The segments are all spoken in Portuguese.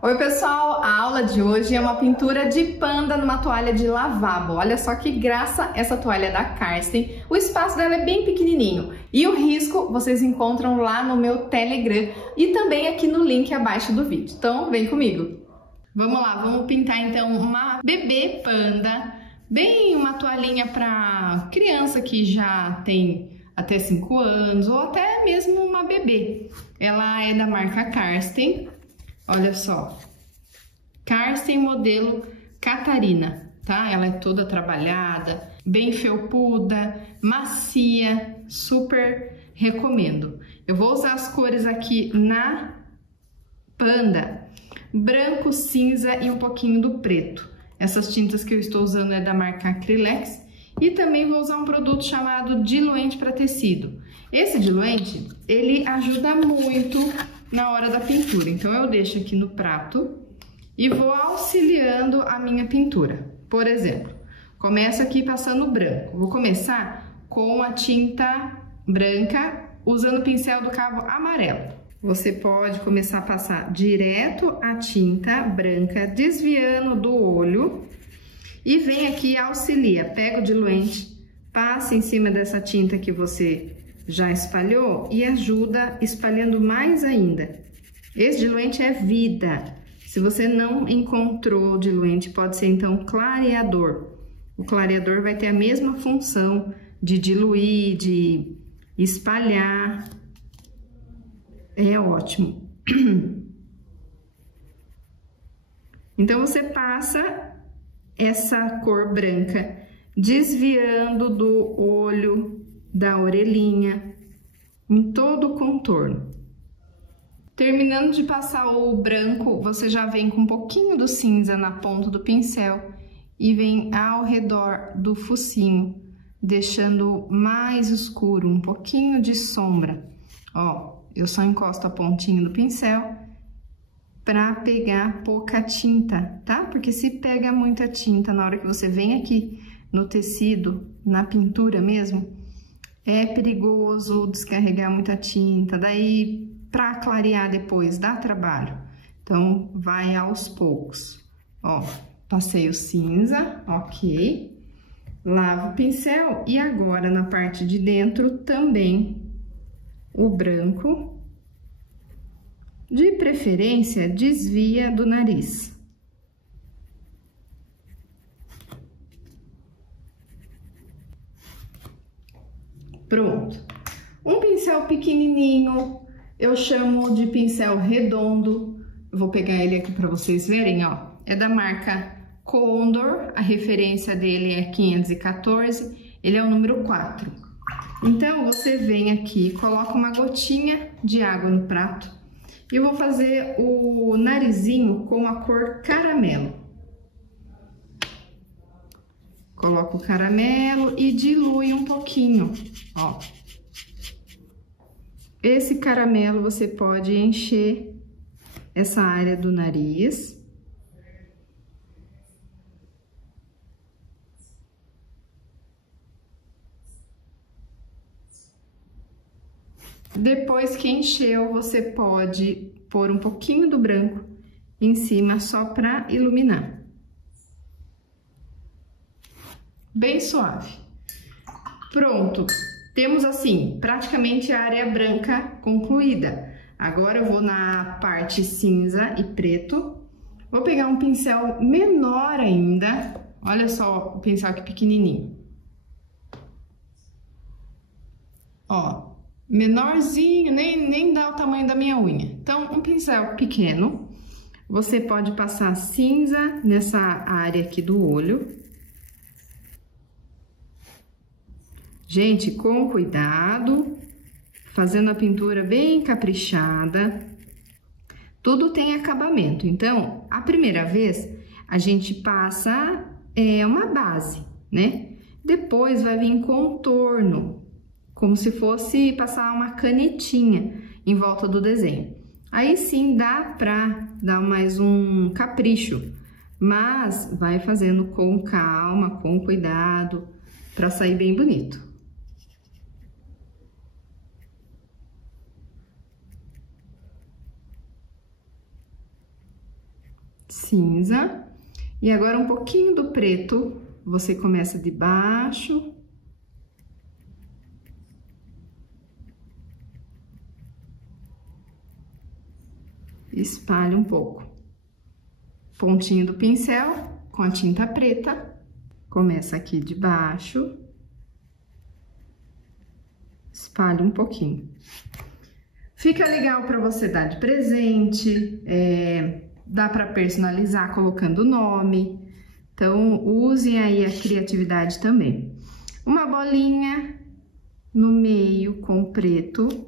Oi pessoal, a aula de hoje é uma pintura de panda numa toalha de lavabo. Olha só que graça essa toalha da Karsten. O espaço dela é bem pequenininho e o risco vocês encontram lá no meu Telegram e também aqui no link abaixo do vídeo. Então vem comigo. Vamos lá, vamos pintar então uma bebê panda, bem uma toalhinha para criança que já tem até 5 anos ou até mesmo uma bebê. Ela é da marca Karsten. Olha só, Karsten modelo Catarina, tá? Ela é toda trabalhada, bem felpuda, macia, super recomendo. Eu vou usar as cores aqui na panda, branco, cinza e um pouquinho do preto. Essas tintas que eu estou usando é da marca Acrylex e também vou usar um produto chamado diluente para tecido. Esse diluente, ele ajuda muito na hora da pintura, então eu deixo aqui no prato e vou auxiliando a minha pintura. Por exemplo, começo aqui passando branco, vou começar com a tinta branca usando o pincel do cabo amarelo. Você pode começar a passar direto a tinta branca, desviando do olho e vem aqui e auxilia, pega o diluente, passa em cima dessa tinta que você já espalhou e ajuda espalhando mais ainda. Esse diluente é vida. Se você não encontrou o diluente, pode ser então clareador. O clareador vai ter a mesma função de diluir, de espalhar. É ótimo. Então você passa essa cor branca desviando do olho, da orelhinha, em todo o contorno. Terminando de passar o branco, você já vem com um pouquinho do cinza na ponta do pincel e vem ao redor do focinho, deixando mais escuro, um pouquinho de sombra. Ó, eu só encosto a pontinha do pincel para pegar pouca tinta, tá? Porque se pega muita tinta na hora que você vem aqui no tecido, na pintura mesmo, é perigoso descarregar muita tinta, daí para clarear depois dá trabalho. Então, vai aos poucos. Ó, passei o cinza, ok. Lavo o pincel e agora na parte de dentro também o branco. De preferência, desvia do nariz. Pronto. Um pincel pequenininho, eu chamo de pincel redondo. Eu vou pegar ele aqui para vocês verem, ó. É da marca Condor, a referência dele é 514, ele é o número 4. Então, você vem aqui, coloca uma gotinha de água no prato e eu vou fazer o narizinho com a cor caramelo. Coloca o caramelo e dilui um pouquinho, ó. Esse caramelo você pode encher essa área do nariz. Depois que encheu, você pode pôr um pouquinho do branco em cima só para iluminar. Bem suave. Pronto, temos assim praticamente a área branca concluída. Agora eu vou na parte cinza e preto. Vou pegar um pincel menor ainda. Olha só o pincel aqui pequenininho. Ó, menorzinho, nem dá o tamanho da minha unha. Então, um pincel pequeno. Você pode passar cinza nessa área aqui do olho. Gente, com cuidado, fazendo a pintura bem caprichada. Tudo tem acabamento, então, a primeira vez, a gente passa uma base, né? Depois vai vir contorno, como se fosse passar uma canetinha em volta do desenho. Aí sim, dá pra dar mais um capricho, mas vai fazendo com calma, com cuidado, pra sair bem bonito. cinza. E agora um pouquinho do preto, você começa de baixo. Espalha um pouco. Pontinho do pincel com a tinta preta. Começa aqui de baixo. Espalha um pouquinho. Fica legal para você dar de presente, dá para personalizar colocando o nome. Então, usem aí a criatividade também. Uma bolinha no meio com preto.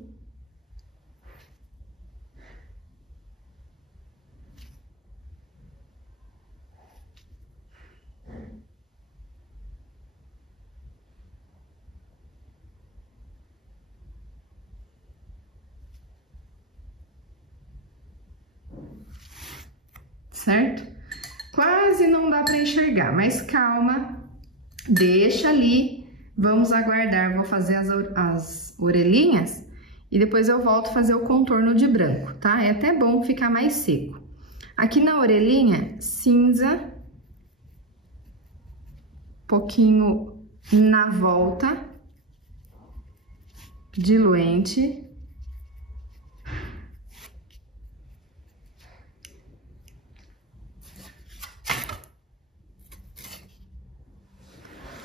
Certo? Quase não dá para enxergar, mas calma, deixa ali, vamos aguardar, vou fazer as orelhinhas e depois eu volto a fazer o contorno de branco, tá? É até bom ficar mais seco. Aqui na orelhinha, cinza, pouquinho na volta, diluente.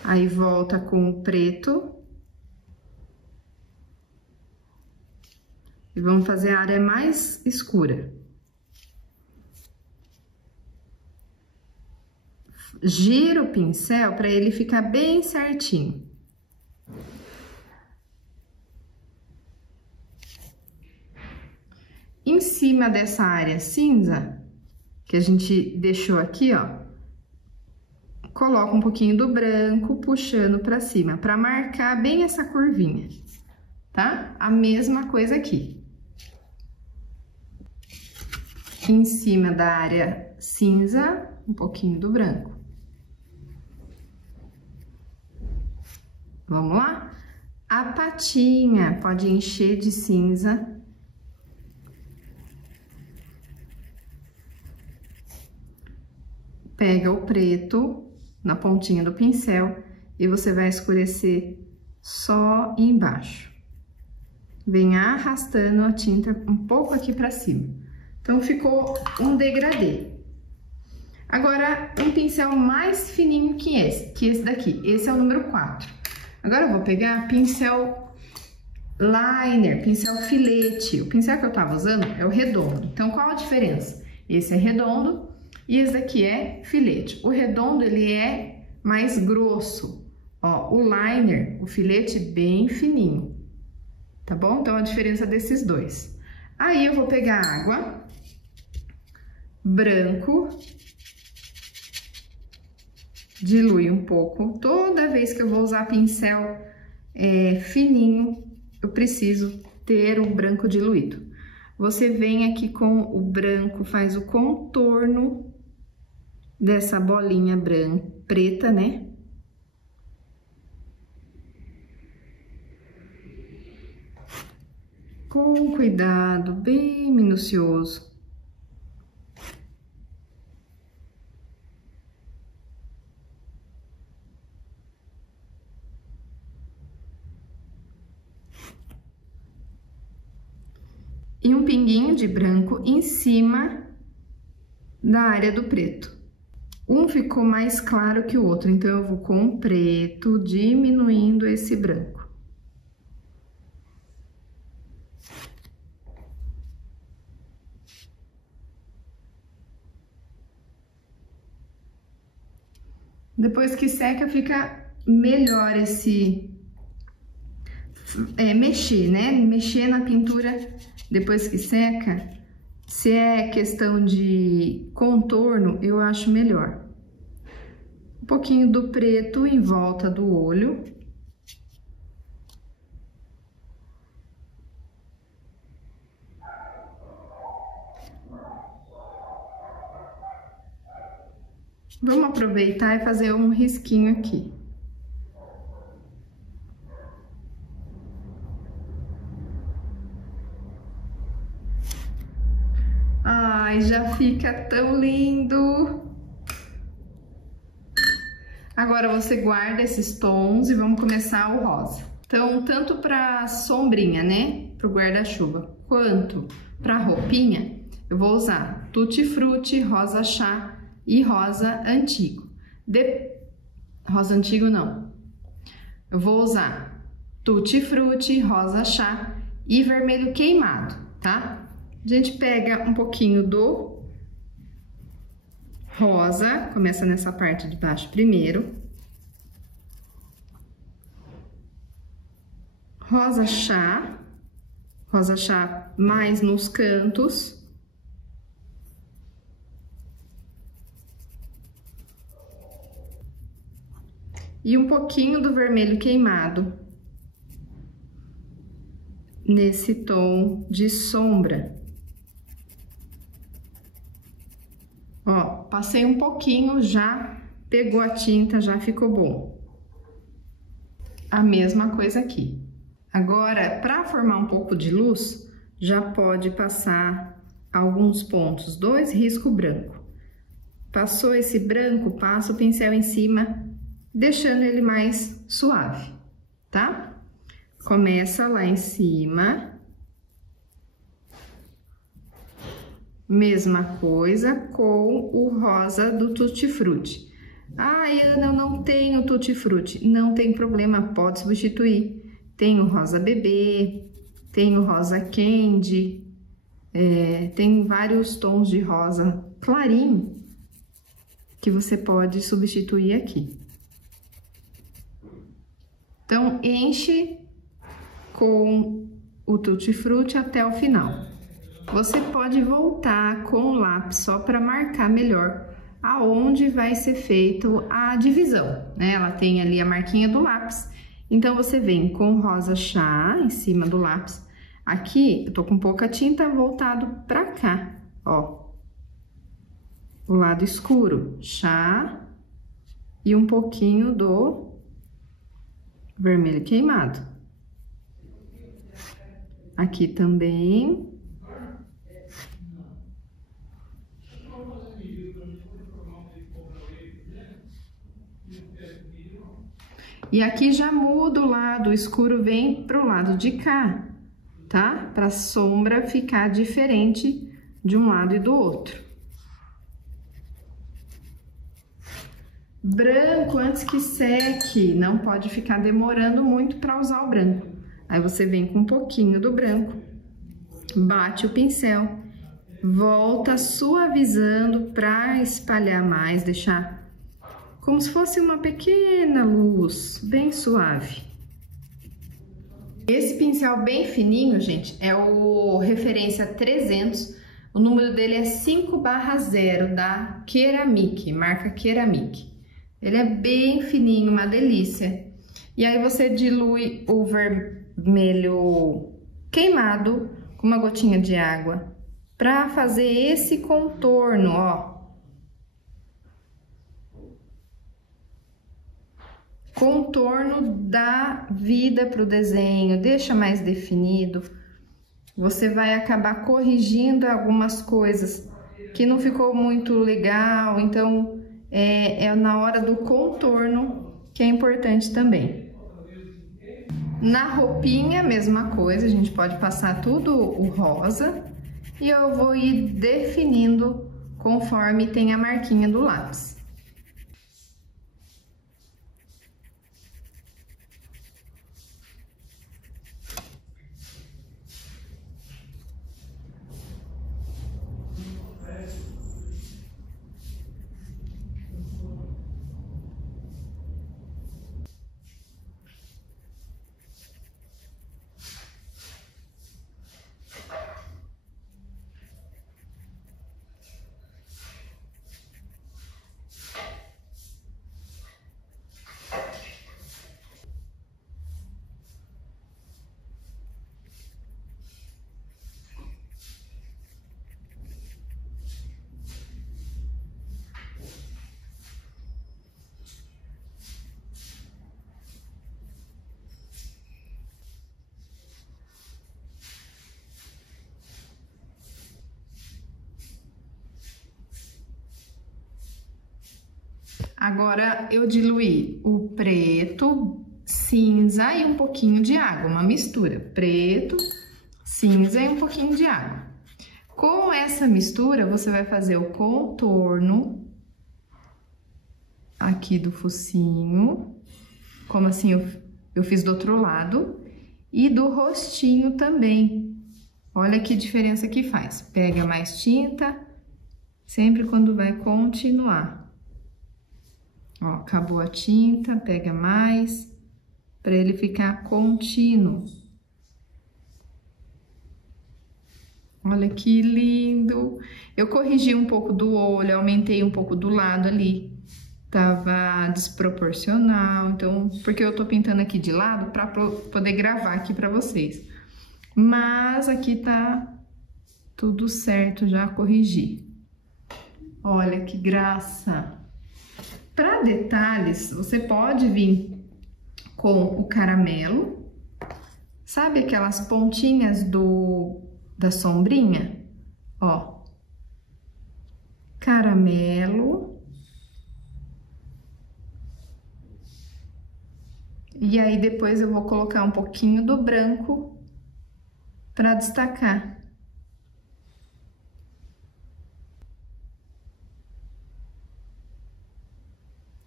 Aí, volta com o preto. E vamos fazer a área mais escura. Gira o pincel para ele ficar bem certinho. Em cima dessa área cinza, que a gente deixou aqui, ó, coloca um pouquinho do branco puxando para cima, para marcar bem essa curvinha, tá? A mesma coisa aqui. Em cima da área cinza, um pouquinho do branco. Vamos lá? A patinha pode encher de cinza. Pega o preto na pontinha do pincel e você vai escurecer só embaixo. Vem arrastando a tinta um pouco aqui pra cima. Então, ficou um degradê. Agora, um pincel mais fininho que esse daqui. Esse é o número 4. Agora, eu vou pegar pincel liner, pincel filete. O pincel que eu tava usando é o redondo. Então, qual a diferença? Esse é redondo e esse daqui é filete. O redondo, ele é mais grosso. Ó, o liner, o filete, bem fininho. Tá bom? Então, a diferença desses dois. Aí, eu vou pegar água, branco, dilui um pouco. Toda vez que eu vou usar pincel fininho, eu preciso ter um branco diluído. Você vem aqui com o branco, faz o contorno dessa bolinha branca, preta, né? Com cuidado, bem minucioso. E um pinguinho de branco em cima da área do preto. Um ficou mais claro que o outro, então eu vou com o preto diminuindo esse branco. Depois que seca, fica melhor esse... mexer, né? Mexer na pintura depois que seca. Se é questão de contorno, eu acho melhor. Um pouquinho do preto em volta do olho. Vamos aproveitar e fazer um risquinho aqui. Ai, já fica tão lindo! Agora você guarda esses tons e vamos começar o rosa. Então, tanto para sombrinha, né, pro guarda-chuva, quanto para roupinha, eu vou usar Tutti Frutti, rosa chá e rosa antigo. Rosa antigo não. Eu vou usar Tutti Frutti, rosa chá e vermelho queimado, tá? A gente pega um pouquinho do rosa, começa nessa parte de baixo primeiro. Rosa chá mais nos cantos. E um pouquinho do vermelho queimado nesse tom de sombra. Ó, passei um pouquinho, já pegou a tinta, já ficou bom. A mesma coisa aqui. Agora, para formar um pouco de luz, já pode passar alguns pontos, 2 riscos branco. Passou esse branco, passa o pincel em cima, deixando ele mais suave, tá? Começa lá em cima. Mesma coisa com o rosa do Tutti Frutti. Ai, Ana, eu não tenho Tutti Frutti. Não tem problema, pode substituir. Tem o rosa bebê, tem o rosa candy, tem vários tons de rosa clarinho que você pode substituir aqui. Então, enche com o Tutti Frutti até o final. Você pode voltar com o lápis só para marcar melhor aonde vai ser feito a divisão, né? Ela tem ali a marquinha do lápis, então você vem com rosa chá em cima do lápis. Aqui eu tô com pouca tinta voltado para cá, ó. O lado escuro, chá e um pouquinho do vermelho queimado. Aqui também. E aqui já muda o lado, o escuro vem pro lado de cá, tá? Pra sombra ficar diferente de um lado e do outro. Branco antes que seque, não pode ficar demorando muito para usar o branco. Aí você vem com um pouquinho do branco, bate o pincel, volta suavizando para espalhar mais, deixar como se fosse uma pequena luz, bem suave. Esse pincel bem fininho, gente, é o referência 300, o número dele é 5/0 da Ceramic, marca Ceramic. Ele é bem fininho, uma delícia. E aí você dilui o vermelho queimado com uma gotinha de água para fazer esse contorno, ó. Contorno dá vida pro desenho, deixa mais definido. Você vai acabar corrigindo algumas coisas que não ficou muito legal, então é na hora do contorno que é importante também. Na roupinha, mesma coisa, a gente pode passar tudo o rosa e eu vou ir definindo conforme tem a marquinha do lápis. Agora eu diluí o preto, cinza e um pouquinho de água, uma mistura. Preto, cinza e um pouquinho de água. Com essa mistura, você vai fazer o contorno aqui do focinho, como assim eu fiz do outro lado, e do rostinho também. Olha que diferença que faz. Pega mais tinta, sempre quando vai continuar. Ó, acabou a tinta, pega mais, para ele ficar contínuo. Olha que lindo! Eu corrigi um pouco do olho, aumentei um pouco do lado ali. Tava desproporcional, então, porque eu tô pintando aqui de lado para poder gravar aqui para vocês. Mas aqui tá tudo certo, já corrigi. Olha que graça! Para detalhes, você pode vir com o caramelo. Sabe aquelas pontinhas da sombrinha? Ó. Caramelo. E aí, depois eu vou colocar um pouquinho do branco para destacar.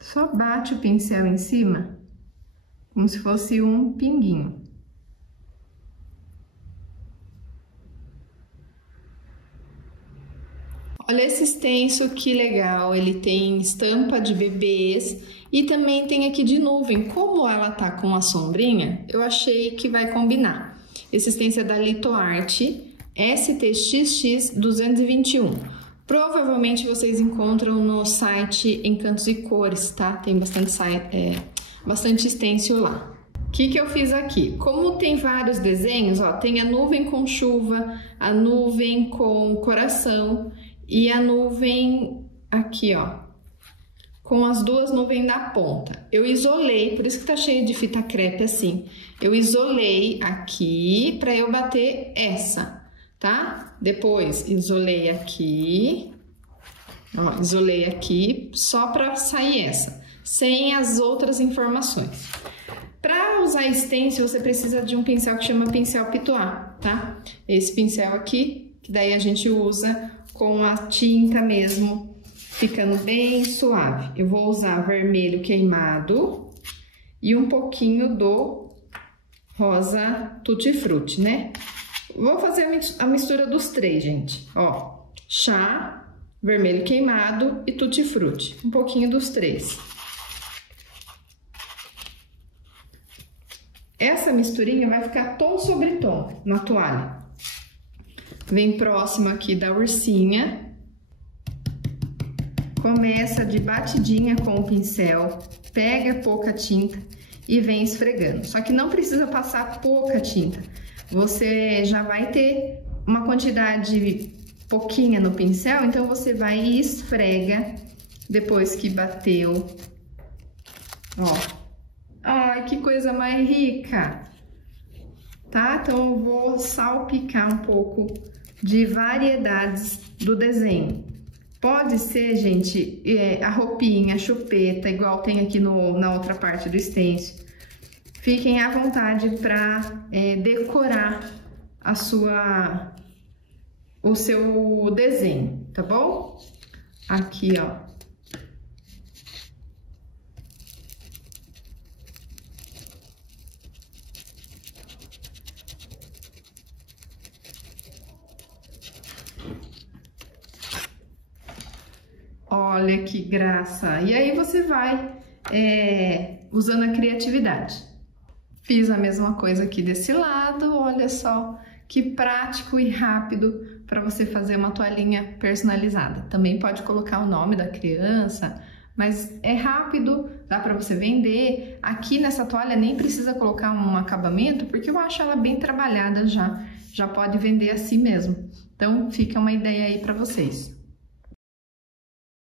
Só bate o pincel em cima, como se fosse um pinguinho. Olha esse stencil, que legal, ele tem estampa de bebês e também tem aqui de nuvem. Como ela tá com a sombrinha, eu achei que vai combinar. Esse stencil é da Litoart STXX 221. Provavelmente vocês encontram no site Encantos e Cores, tá? Tem bastante stencil lá. O que eu fiz aqui? Como tem vários desenhos, ó, tem a nuvem com chuva, a nuvem com coração e a nuvem aqui, ó, com as duas nuvens na ponta. Eu isolei, por isso que tá cheio de fita crepe assim. Eu isolei aqui para eu bater essa, tá? Depois isolei aqui, ó, isolei aqui só para sair essa, sem as outras informações. Para usar stencil, você precisa de um pincel que chama pincel Pitois, tá? Esse pincel aqui, que daí a gente usa com a tinta mesmo, ficando bem suave. Eu vou usar vermelho queimado e um pouquinho do rosa tutti frutti, né? Vou fazer a mistura dos três, gente. Ó, chá, vermelho queimado e tutti frutti. Um pouquinho dos três. Essa misturinha vai ficar tom sobre tom na toalha. Vem próximo aqui da ursinha. Começa de batidinha com o pincel, pega pouca tinta e vem esfregando. Só que não precisa passar pouca tinta. Você já vai ter uma quantidade pouquinha no pincel, então você vai e esfrega depois que bateu. Ó. Ai, que coisa mais rica! Tá? Então eu vou salpicar um pouco de variedades do desenho. Pode ser, gente, a roupinha, a chupeta, igual tem aqui na outra parte do stencil. Fiquem à vontade para decorar o seu desenho, tá bom? Aqui, ó. Olha que graça! E aí você vai usando a criatividade. Fiz a mesma coisa aqui desse lado, olha só que prático e rápido para você fazer uma toalhinha personalizada. Também pode colocar o nome da criança, mas é rápido, dá para você vender. Aqui nessa toalha nem precisa colocar um acabamento, porque eu acho ela bem trabalhada já pode vender assim mesmo. Então fica uma ideia aí para vocês.